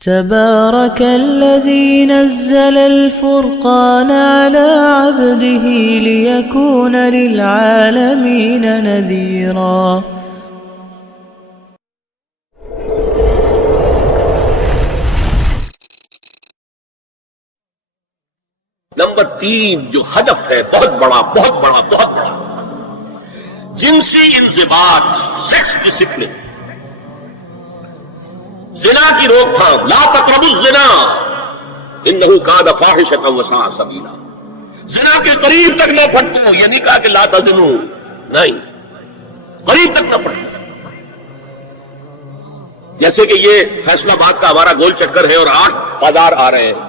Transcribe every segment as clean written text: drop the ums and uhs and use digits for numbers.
تبارك الذي نزل الفرقان على عبده ليكون للعالمين نذيرا. نمبر 3 جو ہدف ہے بہت بڑا بہت بڑا بہت بڑا، جنسی انضباط، سیکس ڈسپلن، زنا کی روک تھام. لا تقربوا الزنا انہ کان فاحشۃ وساء سبیلا. زنا کے قریب تک نہ پھٹکو، یہ نہیں کہا کہ لا تزنوا، نہیں، قریب تک نہ پھٹکو. جیسے کہ یہ فیصلہ آباد کا ہمارا گول چکر ہے اور 8 بازار آ رہے ہیں.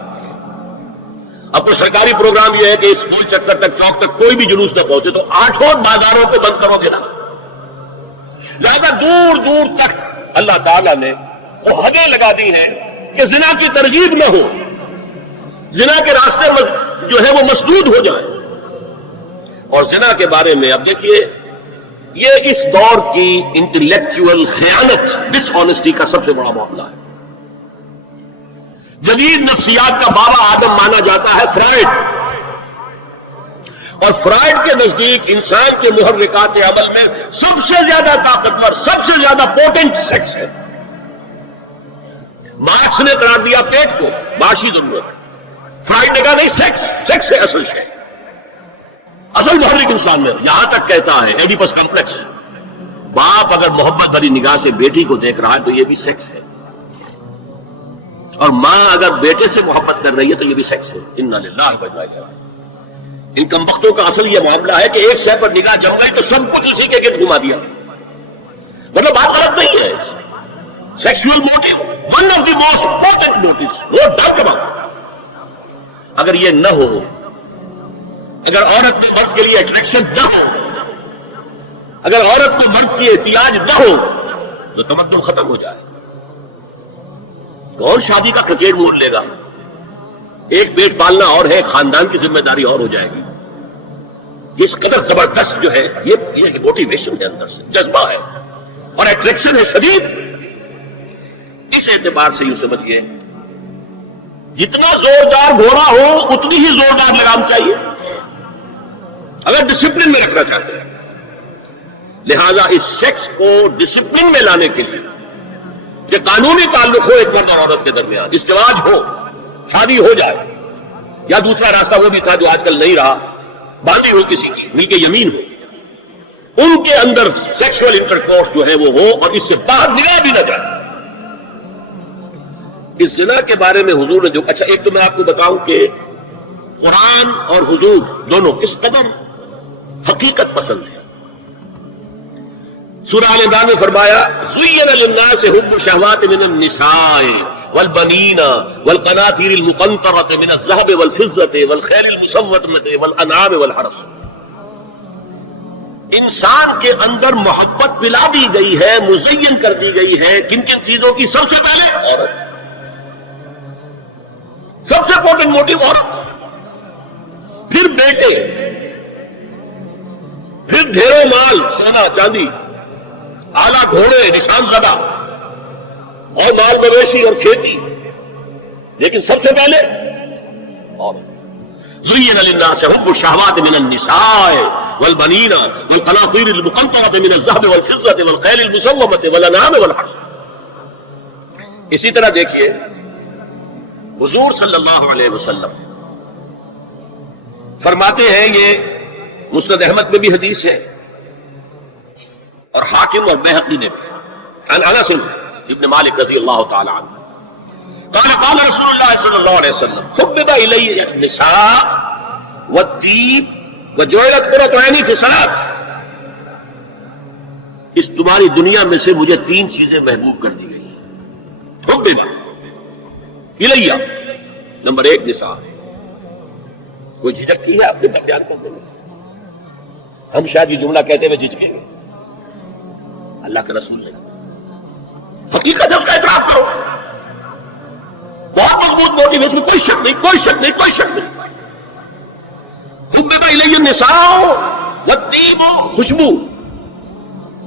اب تو سرکاری پروگرام یہ ہے کہ اس گول چکر تک، چوک تک کوئی بھی جلوس نہ پہنچے، تو 8 بازاروں کو بند کرو گے نا. لہذا دور دور تک اللہ تعالیٰ نے وہ حدیں لگا دی ہیں کہ زنا کی ترغیب نہ ہو، زنا کے راستے جو ہے وہ مسدود ہو جائیں. اور زنا کے بارے میں اب دیکھیے، یہ اس دور کی انٹلیکچوئل خیانت، ڈس آنیسٹی کا سب سے بڑا معاملہ ہے. جدید نفسیات کا بابا آدم مانا جاتا ہے فرائڈ، اور فرائڈ کے نزدیک انسان کے محرکات عمل میں سب سے زیادہ طاقتور، سب سے زیادہ پوٹنٹ سیکس ہے. مارکس نے قرار دیا پیٹ کو معاشی ضرورت، فرائڈ نے کہا نہیں، سیکس ہے اصل شے، اصل محرک انسان میں. یہاں تک کہتا ہے ایڈیپس کمپلیکس، باپ اگر محبت بھری نگاہ سے بیٹی کو دیکھ رہا ہے تو یہ بھی سیکس ہے، اور ماں اگر بیٹے سے محبت کر رہی ہے تو یہ بھی سیکس ہے. انا للہ و انا الیہ راجعون. ان کمبختوں کا اصل یہ معاملہ ہے کہ ایک شے پر نگاہ جم گئی تو سب کچھ اسی کے گرد گھما دیا. مطلب بات غلط نہیں ہے. Sexual motive one of the most important motives, no doubt about. اگر یہ نہ ہو، اگر عورت میں مرد کے لیے اٹریکشن نہ ہو، اگر عورت کو مرد کی احتیاج نہ ہو تو تمدن ختم ہو جائے. کون شادی کا کرکٹ موڑ لے گا؟ ایک پیٹ پالنا اور ہے، خاندان کی ذمہ داری اور ہو جائے گی. اس قدر زبردست جو ہے یہ موٹیویشن ہے، اندر سے جذبہ ہے اور اٹریکشن ہے شدید. اس اعتبار سے یوں سمجھیے، جتنا زوردار گھوڑا ہو اتنی ہی زوردار لگام چاہیے اگر ڈسپلن میں رکھنا چاہتے ہیں. لہذا اس سیکس کو ڈسپلن میں لانے کے لیے کہ قانونی تعلق ہو ایک مرد اور عورت کے درمیان، ازدواج ہو، شادی ہو جائے، یا دوسرا راستہ وہ بھی تھا جو آج کل نہیں رہا، باندھی ہو کسی کی مل کے یمین ہو، ان کے اندر سیکشول انٹرکورس جو ہے وہ ہو اور اس سے باہر نگاہ بھی نہ جائے. اس زنا کے بارے میں حضور نے جو، اچھا ایک تو میں آپ کو بتاؤں کہ قرآن اور حضور دونوں کس قدر حقیقت پسند ہے. سورہ آل عمران میں فرمایا زُيِّنَ لِلنَّاسِ حُبُّ الشَّهَوَاتِ مِنَ النِّسَاءِ وَالْبَنِينَ وَالْقَنَاطِيرِ الْمُقَنطَرَةِ مِنَ الذَّهَبِ وَالْفِضَّةِ وَالْخَيْلِ الْمُسَوَّمَةِ وَالْأَنْعَامِ وَالْحَرْثِ. انسان کے اندر محبت پلا دی گئی ہے، مزین کر دی گئی ہے. کن کن چیزوں کی؟ سب سے پہلے عورت، سب سے امپورٹنٹ موٹیو عورت، پھر بیٹے، پھر ڈھیروں مال، سونا چاندی، اعلیٰ گھوڑے، نشان زدہ، اور مال مویشی اور کھیتی، لیکن سب سے پہلے عورت. زُيِّنَ لِلنَّاسِ حُبُّ الشَّهَوَاتِ مِنَ النِّسَاءِ وَالْبَنِينَ وَالْقَنَاطِيرِ الْمُقَنطَرَةِ مِنَ الذَّهَبِ وَالْفِضَّةِ وَالْخَيْلِ الْمُسَوَّمَةِ وَالْأَنْعَامِ وَالْحَرْثِ. اسی طرح دیکھیے حضور صلی اللہ علیہ وسلم فرماتے ہیں، یہ مسند احمد میں بھی حدیث ہے اور حاکم اور بیہقی نے بھی، عن انس ابن مالک رضی اللہ تعالی عنہ قال قال رسول اللہ صلی اللہ علیہ وسلم حبب الی النساء والطیب وجعلت قرۃ عینی فی الصلاۃ. اس تمہاری دنیا میں سے مجھے 3 چیزیں محبوب کر دی گئی ہیں. حبب الیہ، نمبر 1 نساء. کوئی جھجک کی ہے اپنے بیان کرنے میں؟ ہم شاید یہ جملہ کہتے ہوئے جھجکیں گے، اللہ کے رسول نے حقیقت ہے اس کا اعتراف کرو. بہت مضبوط موٹیو، اس میں کوئی شک نہیں، کوئی شک نہیں، کوئی شک نہیں. حبب الی النساء والطیب، خوشبو،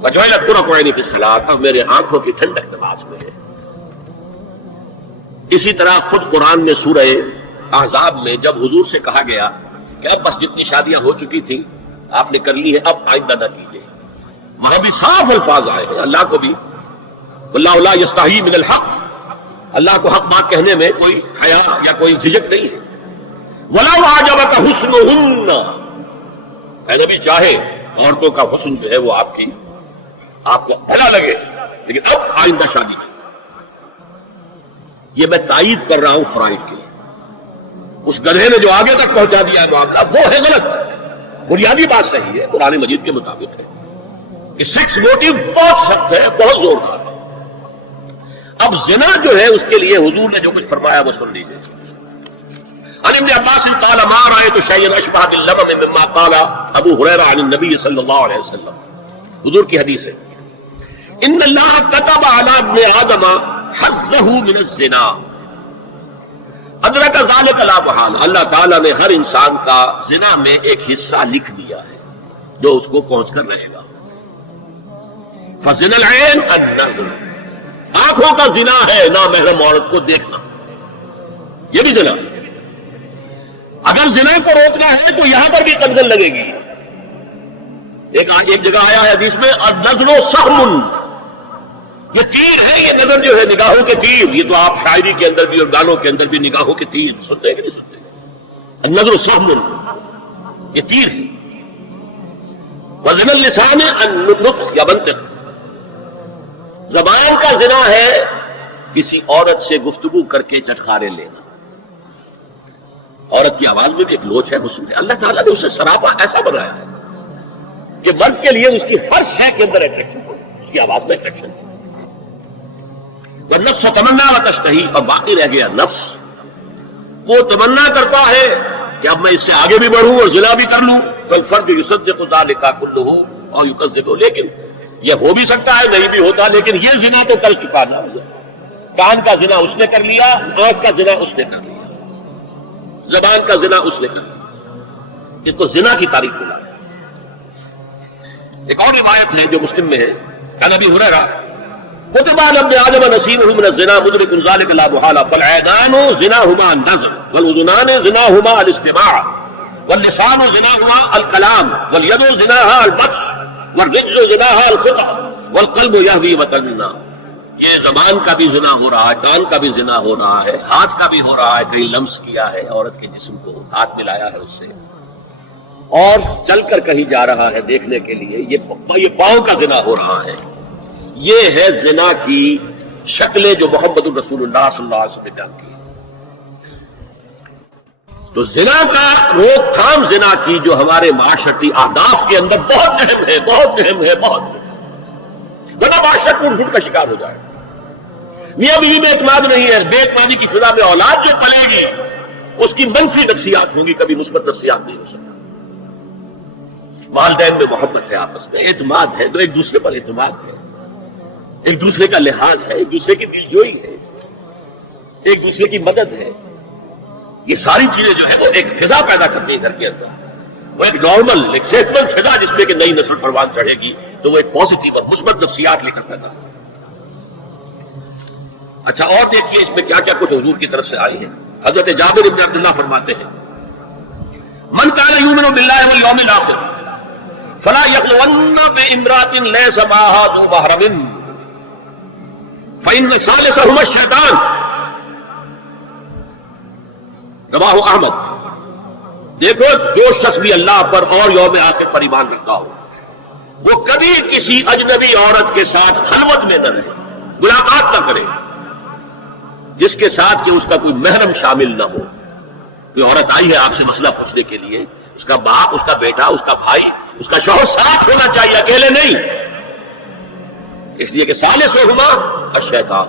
وجعلت قرۃ عینی فی الصلاۃ، اور میرے آنکھوں کی ٹھنڈک نماز میں ہے. اسی طرح خود قرآن میں سورہ احزاب میں جب حضور سے کہا گیا کہ اب بس جتنی شادیاں ہو چکی تھیں آپ نے کر لی ہے، اب آئندہ نہ کیجیے، وہاں بھی صاف الفاظ آئے ہیں، اللہ کو بھی واللہ لا یستحیی من الحق، اللہ کو حق بات کہنے میں کوئی حیا یا کوئی جھجک نہیں ہے۔ وَلَوْ أَعْجَبَكَ حُسْنُهُنَّ، اے نبی چاہے عورتوں کا حسن جو ہے وہ آپ کو بھلا لگے، لیکن اب آئندہ شادی کی۔ یہ میں تائید کر رہا ہوں فرائض کی، اس گدھے نے جو آگے تک پہنچا دیا ہے معاملہ وہ ہے غلط، بنیادی بات صحیح ہے، قرآن مجید کے مطابق ہے کہ سیکس موٹیو بہت سخت ہے، بہت زوردار ہے۔ اب زنا جو ہے اس کے لیے حضور نے جو کچھ فرمایا وہ سن لیجیے۔ عن ابن عباس قال ما رأيت شيئا اشبه باللبن مما قال ابو هريرة عن النبي صلی اللہ علیہ وسلم، حضور کی حدیث ہے ان اللہ كتب على ابن آدم حظه من الزنا ادرک ذلك لا محالہ، اللہ تعالیٰ نے ہر انسان کا زنا میں ایک حصہ لکھ دیا ہے جو اس کو پہنچ کر رہے گا۔ فزنا العین النظر، آنکھوں کا زنا ہے نامحرم عورت کو دیکھنا، یہ بھی زنا ہے۔ اگر زنا کو روکنا ہے تو یہاں پر بھی قدغن لگے گی۔ ایک جگہ آیا ہے حدیث میں النظر سہم، یہ تیر ہے، یہ نظر جو ہے نگاہوں کے تیر، یہ تو آپ شاعری کے اندر بھی اور گانوں کے اندر بھی نگاہوں کے تیر سنتے ہیں کہ نہیں سنتے؟ النظر سہم، یہ تیر ہے۔ وزن اللسان النطق یا منطق، زبان کا زنا ہے کسی عورت سے گفتگو کر کے چٹخارے لینا۔ عورت کی آواز میں بھی ایک لوچ ہے، حسن ہے، اللہ تعالیٰ نے اسے سراپا ایسا بنایا ہے کہ مرد کے لیے اس کی ہر شے کے اندر اٹریکشن ہو، اس کی آواز میں اٹریکشن ہے۔ والنفس تمنا و تشتہی، اور باقی رہ گیا نفس، وہ تمنا کرتا ہے کہ اب میں اس سے آگے بھی بڑھوں اور زنا بھی کر لوں، والفرج یصدق ذلک کلہ اور یکذب، لیکن یہ ہو بھی سکتا ہے نہیں بھی ہوتا، لیکن یہ زنا تو کر چکا نا، کان کا زنا اس نے کر لیا، آنکھ کا زنا اس نے کر لیا، زبان کا زنا اس نے کر لیا، اس کو زنا کی تعریف ملا۔ ایک اور روایت ہے جو مسلم میں ہے، عن ابی ہریرہ كتب على ابن آدم نصيبه من الزنا مدرك ذلك لا محالة فالعينان زناهما النظر والأذنان زناهما الاستماع واللسان زناهما الكلام واليد زناها البطش والرجل زناها الخطأ والقلب يهوي وتمنى۔ یہ زبان کا بھی زنا ہو رہا ہے، کان کا بھی زنا ہو رہا ہے، ہاتھ کا بھی ہو رہا ہے، کہیں لمس کیا ہے عورت کے جسم کو، ہاتھ ملایا ہے اس سے، اور چل کر کہیں جا رہا ہے دیکھنے کے لیے، یہ پاؤں کا زنا ہو رہا ہے۔ یہ ہے زنا کی شکلیں جو محمد الرسول اللہ صلی اللہ علیہ وسلم نے بیان کی۔ تو زنا کا روک تھام، زنا کی جو ہمارے معاشرتی اہداف کے اندر بہت اہم ہے، بہت اہم ہے، بہت اہم، ورنہ معاشرہ ٹوٹ پھوٹ کا شکار ہو جائے۔ میاں بیوی میں اعتماد نہیں ہے، بے اعتمادی کی فضا میں اولاد جو پلے گی اس کی منفی نفسیات ہوں گی، کبھی مثبت نفسیات نہیں ہو سکتا۔ والدین میں محبت ہے، آپس میں اعتماد ہے، تو ایک دوسرے پر اعتماد ہے، ایک دوسرے کا لحاظ ہے، ایک دوسرے کی دلجوئی ہے، ایک دوسرے کی مدد ہے، یہ ساری چیزیں جو ہے وہ ایک فضا پیدا کرتی ہیں گھر کے اندر، وہ ایک نارمل، ایک صحت مند فضا جس میں کہ نئی نسل پروان چڑھے گی تو وہ ایک پازیٹیو اور مثبت نفسیات لے کر پیدا ہوگی۔ اچھا اور دیکھیے اس میں کیا کیا کچھ حضور کی طرف سے آئی ہے۔ حضرت جابر بن عبداللہ فرماتے ہیں من کان یؤمن باللہ والیوم الآخر فلا یخلون بامرأة لیس معها ذو محرم فإن ثالثهما الشیطان، رواہ احمد۔ دیکھو جو شخص بھی اللہ پر اور یوم آخر پر ایمان رکھتا ہو وہ کبھی کسی اجنبی عورت کے ساتھ خلوت میں نہ رہے، ملاقات نہ کرے جس کے ساتھ کہ اس کا کوئی محرم شامل نہ ہو۔ کوئی عورت آئی ہے آپ سے مسئلہ پوچھنے کے لیے، اس کا باپ، اس کا بیٹا، اس کا بھائی، اس کا شوہر ساتھ ہونا چاہیے، اکیلے نہیں، اس لیے کہ ثالثہما الشیطان۔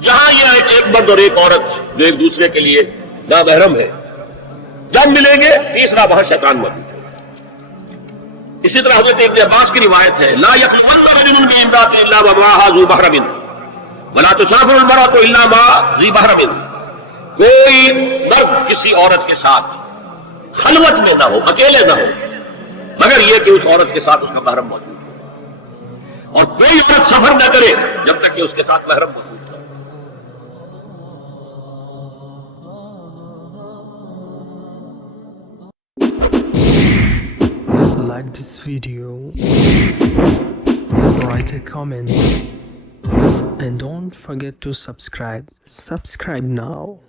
جہاں یہ ایک مرد اور ایک عورت جو ایک دوسرے کے لیے نامحرم ہے جب ملیں گے تیسرا وہاں شیطان موجود ہے۔ اسی طرح حضرت ابن عباس کی روایت ہے لا یخلون رجل بامرأة الا ومعها ذو محرم ولا تسافر المرأة الا مع ذی محرم، کوئی مرد کسی عورت کے ساتھ خلوت میں نہ ہو، اکیلے نہ ہو، مگر یہ کہ اس عورت کے ساتھ اس کا محرم موجود ہو، اور کوئی عورت سفر نہ کرے جب تک کہ اس کے ساتھ محرم موجود ہو۔ like this video, write a comment, and don't forget to subscribe. Subscribe now.